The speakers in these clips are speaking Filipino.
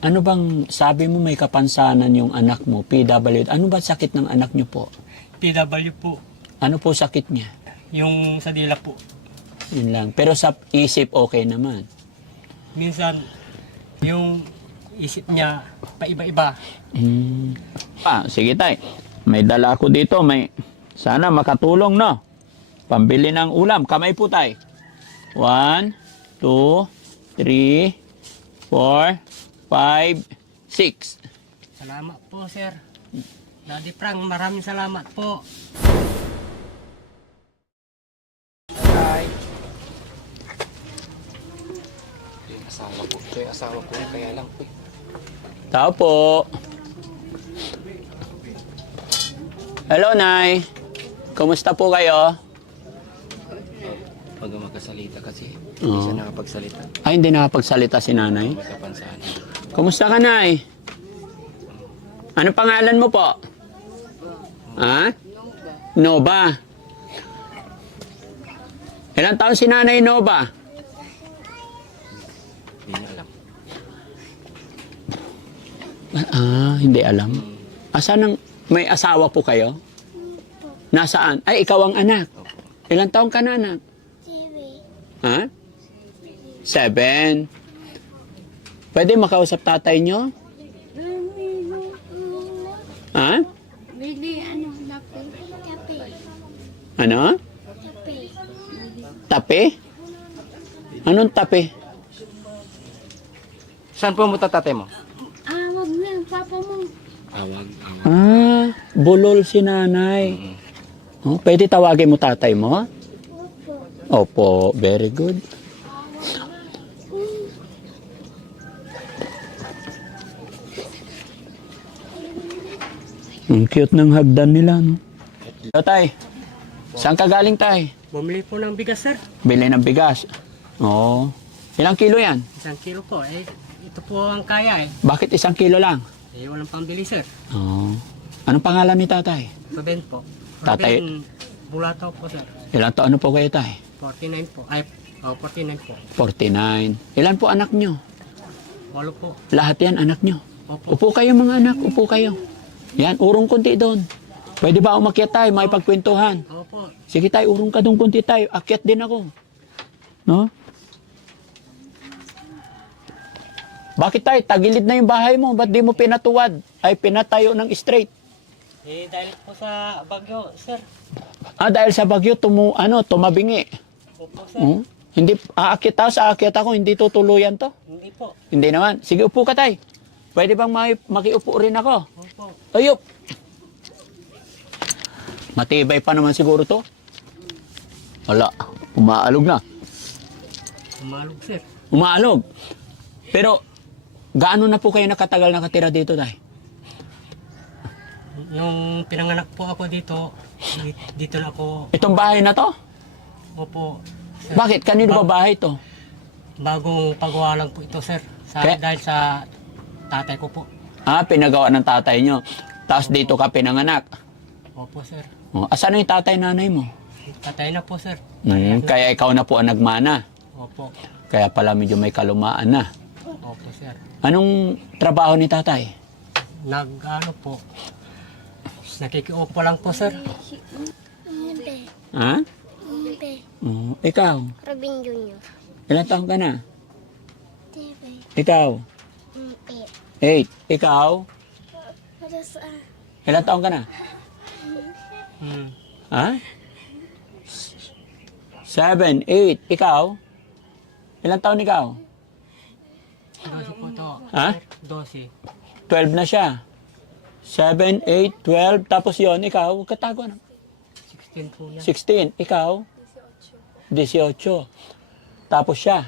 Ano bang, sabi mo may kapansanan yung anak mo, PWD. Ano ba sakit ng anak niyo po? PW po. Ano po sakit niya? Yung sa dila po. Yun lang. Pero sa isip, okay naman. Minsan, yung isip niya paiba-iba. Sige tay. May dala ako dito. Sana makatulong, no? Pambili ng ulam. Kamay po tay. 1, 2, 3, 4, 5, 6. Salamat po, sir. Daddy Frank, maraming salamat po. Ito yung asawa ko, kaya lang po. Tao po. Hello, Nay. Kumusta po kayo? Pag magkasalita kasi, Oo. hindi siya nakapagsalita. Ay, hindi nakapagsalita si Nanay. May kapansahan. Kumusta ka, Nay? Ano pangalan mo po? Ha? Nova. Ilang taon si Nanay Nova? Hindi niya alam. Hindi alam. May asawa po kayo? Nasaan? Ay, ikaw ang anak. Ilang taon ka na, anak? 7. Ha? 7. Pwede makausap tatay nyo? Ha? Bili, nape. Tape. Ano? Tape. Tape? Anong tape? Saan po mo tatate mo? Wag na, papa mo. Awag. Bulol si nanay. Oh, pwede tawagin mo tatay mo? Opo, very good. Ang cute ng hagdan nila, no? Hello, tay. Saan ka galing, tay? Bumili po ng bigas, sir. Bili ng bigas. Oo. Ilang kilo yan? 1 kilo po. Ito po ang kaya eh. Bakit 1 kilo lang? Walang pambili, sir. Oo. Anong pangalan ni tatay? Ruben po. Tatay- Ruben Bulato po, sir. Ilang taon po kayo, tay? 49 po. 49 po. 49. Ilan po anak nyo? 8 po. Lahat yan anak nyo. Opo. Upo kayo mga anak, upo kayo. Yan, urong kunti doon. Pwede ba umakyat tayo, may pagkwentuhan? Opo. Sige tayo, urong ka doon kunti tayo. Akyat din ako. No? Bakit tayo? Tagilid na yung bahay mo. Ba't di mo pinatuwad? Ay, pinatayo ng straight. Dahil po sa Bagyo, sir. Dahil sa bagyo, tumabingi. Opo, sir. Hindi, aakyat ako, hindi tutuluyan to. Hindi po. Hindi naman. Sige, upo ka tayo. Pwede bang makiupo rin ako? Opo. Ayop! Matibay pa naman siguro to. Wala, umaalog na. Umalog, sir. Umaalog. Pero, gaano na po kayo nakatagal nakatira dito, tay? Nung pinanganak po ako dito, dito na ako. Itong bahay na to? Opo. Sir. Bakit? Kanino ba bahay to? Bagong pagawa lang po ito, sir. Dahil sa tatay ko po. Pinagawa ng tatay nyo. Tapos dito ka pinanganak. Opo, sir. Asan na yung tatay nanay mo? Tatay na po, sir. Kaya ikaw na po ang nagmana. Opo. Kaya pala medyo may kalumaan na. Opo, sir. Anong trabaho ni tatay? Po. Nakikiupo lang po, sir. Mbe. Ha? Mbe. Ikaw? Robin Jr. Ilang taon ka na? 7. Ikaw? Mbe. 8. Ikaw? Paras Ilang taon ka na? Ha? 7, 8. Ikaw? Ilang taon ikaw? 12 po to. Ha? 12. 12 na siya. 7, 8, 12. Tapos yon ikaw, huwag katago na. 16 po yan. 16. Ikaw? 18. Tapos siya.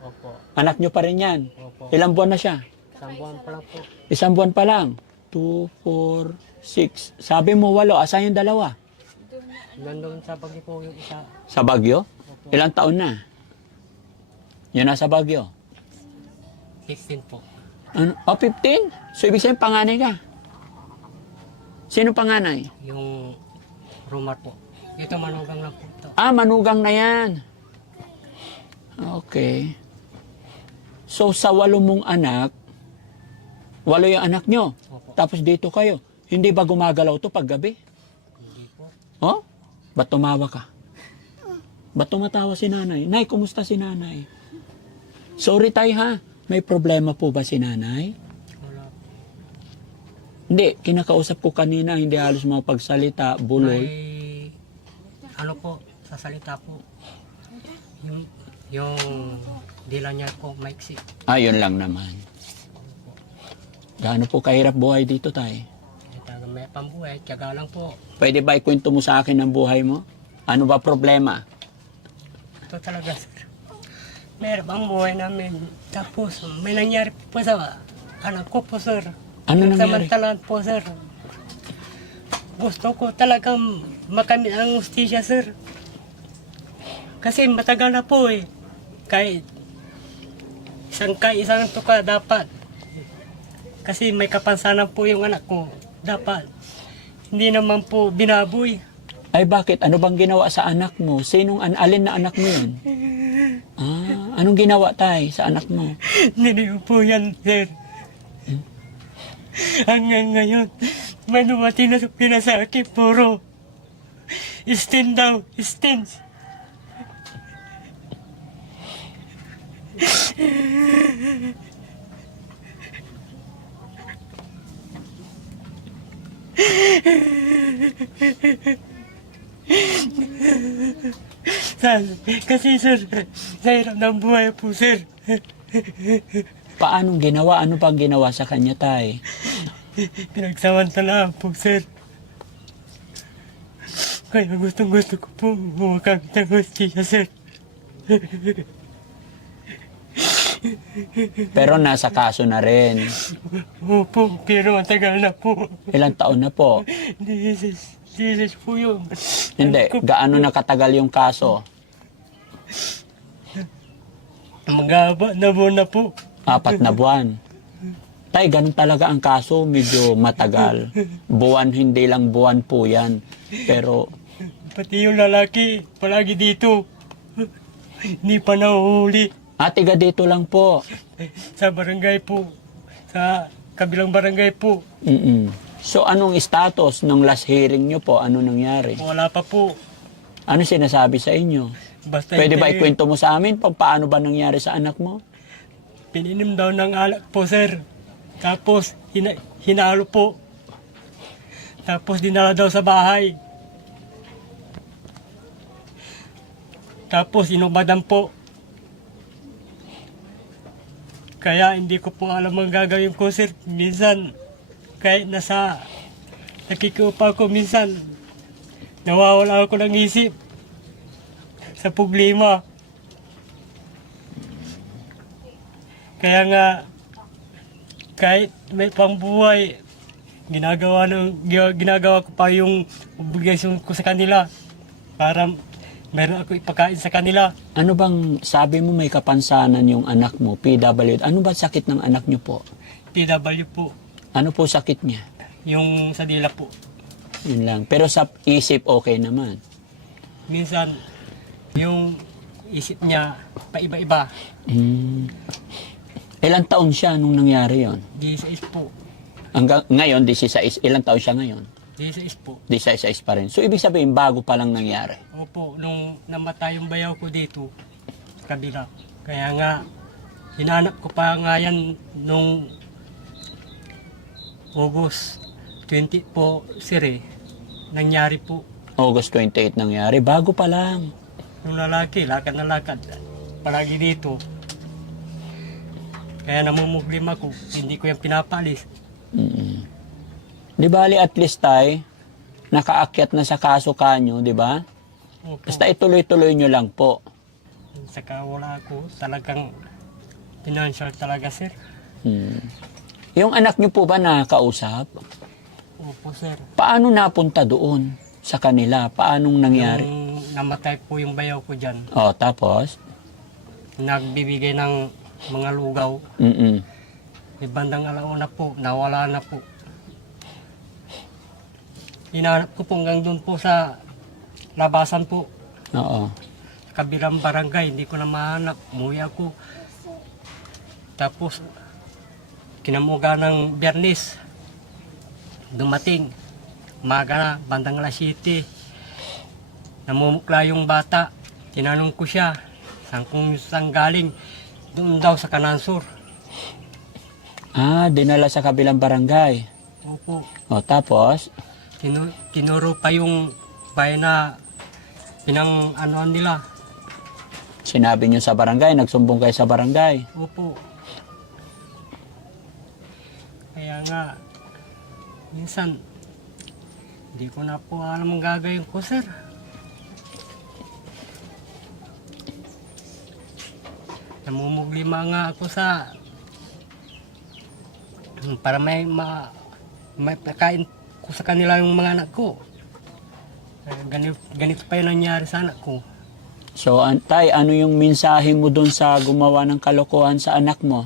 Opo. Anak nyo pa rin yan. Opo. Ilang buwan na siya? 1 buwan pa lang po. 1 buwan pa lang. 2, 4, 6. Sabi mo 8. Asan yung dalawa? Nandun sa Bagyo po yung isa. Sa Bagyo? Opo. Ilang taon na? Yun nasa Bagyo. 15 po. 15? So, ibig sabihin, panganay ka. Sino panganay? Yung rumar po. Dito manugang lang po ito. Manugang na yan. Okay. So, sa 8 mong anak, Walo yung anak nyo. Opo. Tapos dito kayo. Hindi ba gumagalaw to pag gabi? Hindi po. Oh? Ba't tumawa ka? Ba't tumatawa si nanay? Nay, kumusta si nanay? Sorry tay ha. May problema po ba si nanay? Wala. Hindi, kinakausap ko kanina, hindi halos mapagsalita, bulol. May, ano po, sa salita po, yung dila niya po, maiksi. Ayun lang naman. Gaano po kahirap buhay dito tay? May pambuhay, tiyaga lang po. Pwede ba ikwento mo sa akin ang buhay mo? Ano ba problema? Ito talaga, sir. Meron ang buhay namin. Tapos, may nangyari po sa anak ko po, sir. Ano nangyari? Samantalaan po, sir. Gusto ko talagang makamit ang hustisya, sir. Kasi matagal na po eh. Kahit isang tuka dapat. Kasi may kapansanan po yung anak ko. Dapat. Hindi naman po binaboy. Ay bakit? Ano bang ginawa sa anak mo? Alin na anak mo yun? Anong ginawa tay sa anak mo? Niliw po yan, sir. Hanggang ngayon, may dumating na pinasakit, puro stin daw, stins. Kasi sir, sa hirap ng buhay po, sir. Paanong ginawa? Ano bang ginawa sa kanya tay? Pinagsamantalaan po, sir. Kaya gustong-gusto ko po makamit ang hustisya, sir. Pero nasa kaso na rin. Opo, pero matagal na po. Ilang taon na po? Disis po yun. Hindi. Gaano nakatagal yung kaso? Magaba na buwan na po. 4 na buwan. Tay, ganun talaga ang kaso. Medyo matagal. Buwan, hindi lang buwan po yan. Pero, Pati yung lalaki, palagi dito. Hindi pa nahuhuli. tiga dito lang po. Sa barangay po. Sa kabilang barangay po. So, anong status ng last hearing nyo po? Ano nangyari? Wala pa po. Ano sinasabi sa inyo? Basta Pwede ba hindi- ikwento mo sa amin paano ba nangyari sa anak mo? Pininim daw ng alak po, sir. Tapos, hinalo po. Tapos, dinala daw sa bahay. Tapos, inubadan po. Kaya, hindi ko po alam ang gagawin ko, sir. Minsan, kahit nakikiupa ko, minsan, nawawala ako ng isip sa problema. Kaya nga, kahit may pangbuhay, ginagawa ko pa yung obligasyon ko sa kanila para meron ako ipakain sa kanila. Ano bang sabi mo may kapansanan yung anak mo, PWD? Ano ba sakit ng anak niyo po? PW po, Ano po sakit niya? yung sa dila po. Yun lang. Pero sa isip okay naman. Minsan, yung isip niya paiba-iba. Ilang taon siya nung nangyari yon? 16 po. Hanggang ngayon, 16. Ilang taon siya ngayon? 16 po. 16 pa rin. So, ibig sabihin, bago pa lang nangyari. Opo, nung namatay yung bayaw ko dito, sa kabila. Kaya nga, hinanap ko pa nga yan nung August 20 po, sir eh. Nangyari po. August 28 nangyari. Bago pa lang. Yung lalaki, lakad na lakad. Palagi dito. Kaya namumuglim ako, hindi ko yung pinapalis. Di bali at least tay, nakaakyat na sa kaso kanyo, di ba? Opo. Basta ituloy-tuloy nyo lang po. Saka wala ako, talagang financial talaga, sir. Yung anak nyo po ba nakakausap? Opo, sir. Paano napunta doon sa kanila? Paanong nangyari? Nung namatay po yung bayaw ko dyan, O, tapos? nagbibigay ng mga lugaw. May bandang alauna po, nawala na po. Hinahanap ko po hanggang doon po sa labasan po. Oo. Sa kabilang barangay, hindi ko na mahanap. Umuwi ako. Tapos, kinamuga ng Biyernes, dumating, umaga na, bandang alas 7. Namumukla yung bata. Tinanong ko siya, kung saan galing, doon daw sa Kanansur. Dinala sa kabilang barangay. Opo. O, tapos? Tinuro pa yung bayan na pinang-anoan nila. Sinabi nyo sa barangay, nagsumbong kayo sa barangay. Opo. Kaya nga, minsan, hindi ko na po alam ang gagawin ko, sir. Namumuglima nga ako sa para may pakain ko sa kanila yung mga anak ko. Ganito pa yung nangyari sa anak ko. So, Tay, ano yung mensahe mo doon sa gumawa ng kalokohan sa anak mo?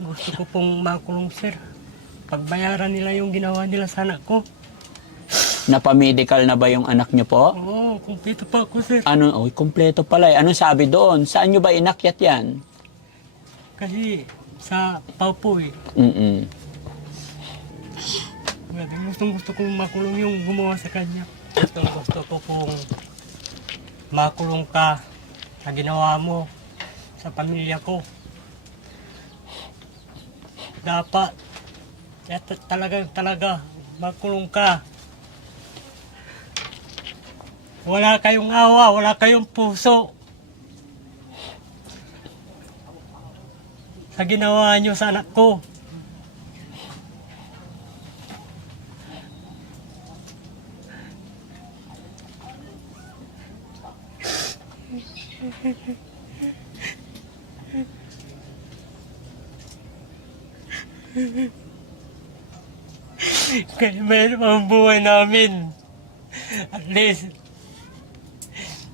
Gusto ko pong makulong, sir. Pagbayaran nila yung ginawa nila sa anak ko. Napamedical na ba yung anak nyo po? Oo, kumpleto pa ako, sir. Kumpleto pala. Anong sabi doon? Saan nyo ba inakyat yan? Kasi sa Paupo eh. Gusto kong makulong yung gumawa sa kanya. Gusto ko pong makulong ka sa ginawa mo sa pamilya ko. Dapat talaga makulong ka. Wala kayong awa, wala kayong puso. Sa ginawa nyo sa anak ko. Kaya mayroon ang buhay namin. At least,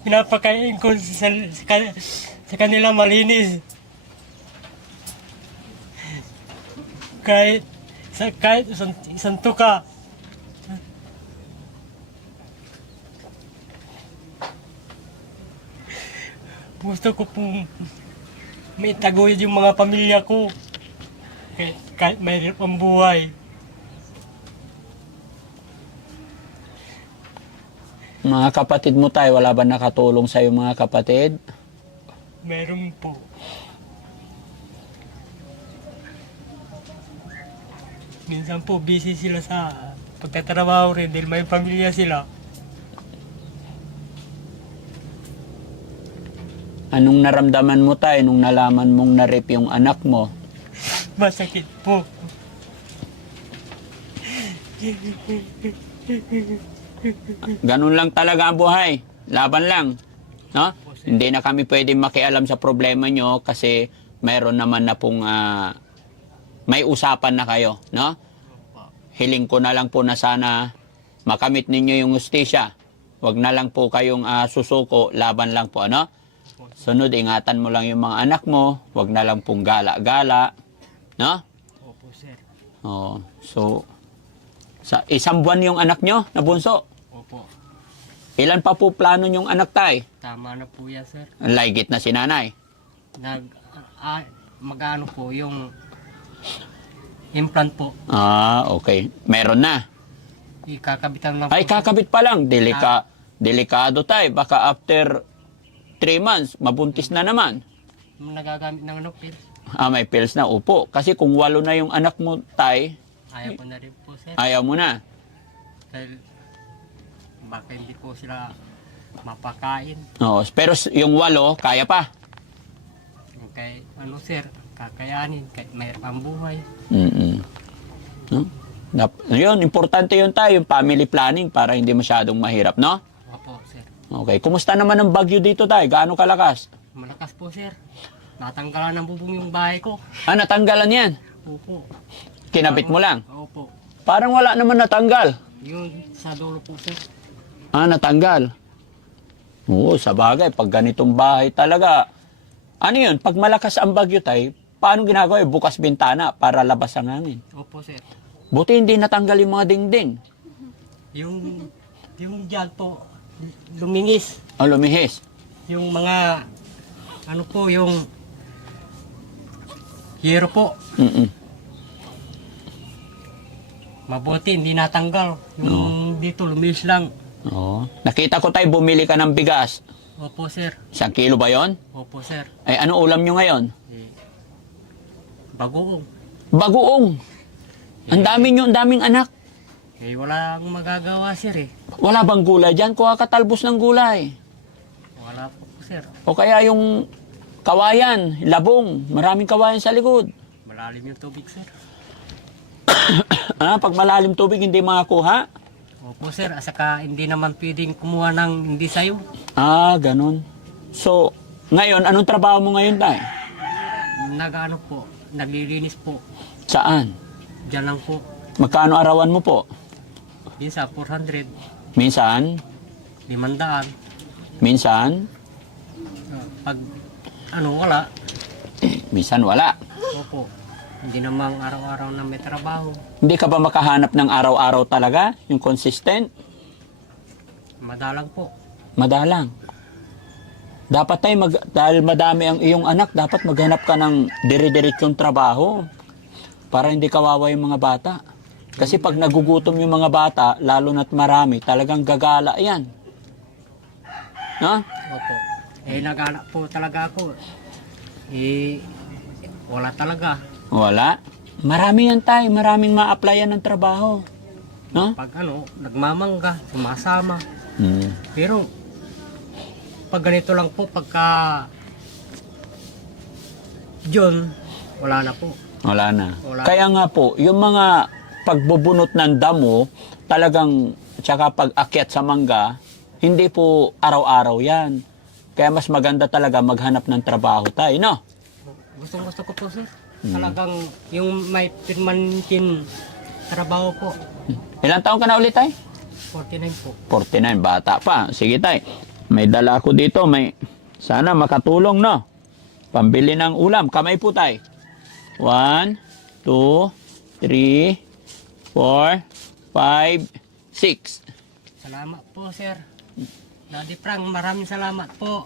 pinapakain ko sa kanila malinis. Kahit isang tuka. Gusto ko pong may taguyod yung mga pamilya ko. Kahit mayroon pang buhay. Mga kapatid mo, Tay, wala ba nakatulong sa'yo mga kapatid? Meron po. Minsan po busy sila sa pagtatrabaho rin dahil may pamilya sila. Anong naramdaman mo, Tay, nung nalaman mong na-rape yung anak mo? Masakit po. Ganun lang talaga ang buhay. Laban lang. No? Hindi na kami pwedeng makialam sa problema nyo kasi mayroon naman na pong may usapan na kayo. No? Hiling ko na lang po na sana makamit ninyo yung hustisya. Huwag na lang po kayong susuko. Laban lang po. Ano? Sunod, ingatan mo lang yung mga anak mo. Huwag na lang pong gala-gala. No? Opo, sir. Oh, so, sa isang buwan yung anak nyo na bunso. Opo. Ilan pa po plano yung anak, Tay? Tama na po yan, sir. Laigit na si nanay. Mag-ano po yung implant po. Okay. Meron na. Ikakabitan lang Ay, po. kakabit pa lang. Delikado, Tay. Baka after 3 months, mabuntis na naman. Nagagamit ng ano, pills. May pills na. Upo. Kasi kung 8 na yung anak mo, Tay, Ayaw ko na rin po, sir. ayaw mo na. Dahil baka hindi po sila mapakain. Pero yung 8, kaya pa. Kaya ano, sir, kakayanin kahit mayroon pang buhay. No? Yun, importante yun, Tay, yung family planning para hindi masyadong mahirap, no? Opo, sir. Okay. Kumusta naman ang bagyo dito, Tay? Gaano kalakas? Malakas po, sir. Natanggalan ng bubong yung bahay ko. Natanggalan yan. Opo. Kinabit mo lang. Opo. Parang wala naman natanggal. Yun, sa dulo po, sir. Natanggal. Oo, sa bagay. Pag ganitong bahay talaga. Ano yun? Pag malakas ang bagyo, Tay, paano ginagawa? Bukas bintana para labas ang hangin. Opo, sir. Buti hindi natanggal yung mga dingding. Yung dyan po, lumingis. Lumihis. Yung mga, ano po, yung hero po. Mabuti, hindi natanggal. Yung dito, lumis lang. Oo. Nakita ko tayo, bumili ka ng bigas. Opo, sir. 1 kilo ba yon? Opo, sir. Ay, ano ulam nyo ngayon? Eh, bagoong. Bagoong. Ang daming anak. Eh, wala akong magagawa, sir eh. Wala bang gulay dyan? Kuha ka talbos ng gulay. Wala po, sir. O kaya yung kawayan, labong. Maraming kawayan sa likod. Malalim yung tubig, sir. Pag malalim tubig, hindi makakuha? Opo, sir. Asaka hindi naman pwedeng kumuha ng hindi sayo. Ganun. So, ngayon, anong trabaho mo ngayon, tay? Nag-ano po, naglilinis po. Saan? Diyan lang po. Magkano arawan mo po? Minsan 400, Minsan? 500. Minsan? Pag ano, wala. Minsan wala. Opo. Hindi namang araw-araw na may trabaho. Hindi ka ba makahanap ng araw-araw talaga? Yung consistent? Madalang po. Madalang. Dapat tayo, dahil madami ang iyong anak, dapat maghanap ka ng dire-diretsong trabaho para hindi kawawa yung mga bata. Kasi pag nagugutom yung mga bata, lalo na't marami, talagang gagala yan. No? Opo. Eh, nag-anak po talaga ako. Eh, wala talaga. Wala. Marami yan tayo, maraming ma-applyan ng trabaho. No? Pag ano, nagmamangga, sumasama. Hmm. Pero, pag ganito lang po, pagka John, wala na po. Wala na. Wala. Kaya nga po, yung mga pagbubunot ng damo, talagang, tsaka pag-akyat sa mangga, hindi po araw-araw yan. Kaya mas maganda talaga maghanap ng trabaho tayo, no? Gustong-gusto ko po, sir. Talagang yung may permanentin trabaho po. Ilang taon ka na ulit, tay? 49 po. 49, bata pa. Sige, tay. May dala ako dito. Sana makatulong, no? Pambili ng ulam. Kamay po, tay. 1, 2, 3, 4, 5, 6. Salamat po, sir. Daddy Frank, maraming salamat po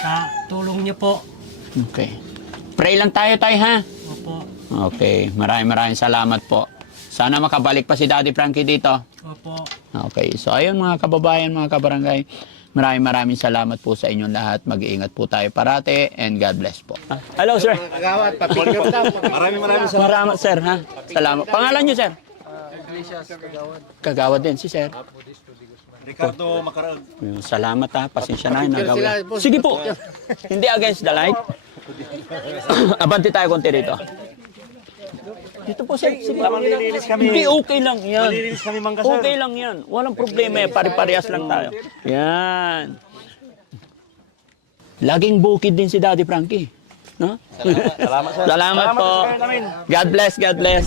sa tulong niyo po. Okay. Pray lang tayo, tay, ha? Opo. Okay. Maraming salamat po. Sana makabalik pa si Daddy Frankie dito. Opo. Okay. So, ayun mga kababayan, mga kabarangay. Maraming salamat po sa inyong lahat. Mag-iingat po tayo parate and God bless po. Hello, sir. Kagawad, papicture daw. Maraming Salamat, sir. Ha? Salamat. Pangalan niyo, sir? Iglesias, Kagawad. Kagawad din si sir. Ricardo Macarag. Salamat ha. Pasensya na. Nagawa. Sige po. Hindi against the light. Abanti tayo konti rito. Dito po, sir. Sige. Malilinis kami. Hindi, okay lang yan. Malilinis kami, Mangga, sir. Okay lang yan. Walang problema. Pare-parehas lang tayo. Yan. Laging bukid din si Daddy Frankie. No? Salamat, sir. Salamat po. Salamat sa namin. God bless, God bless.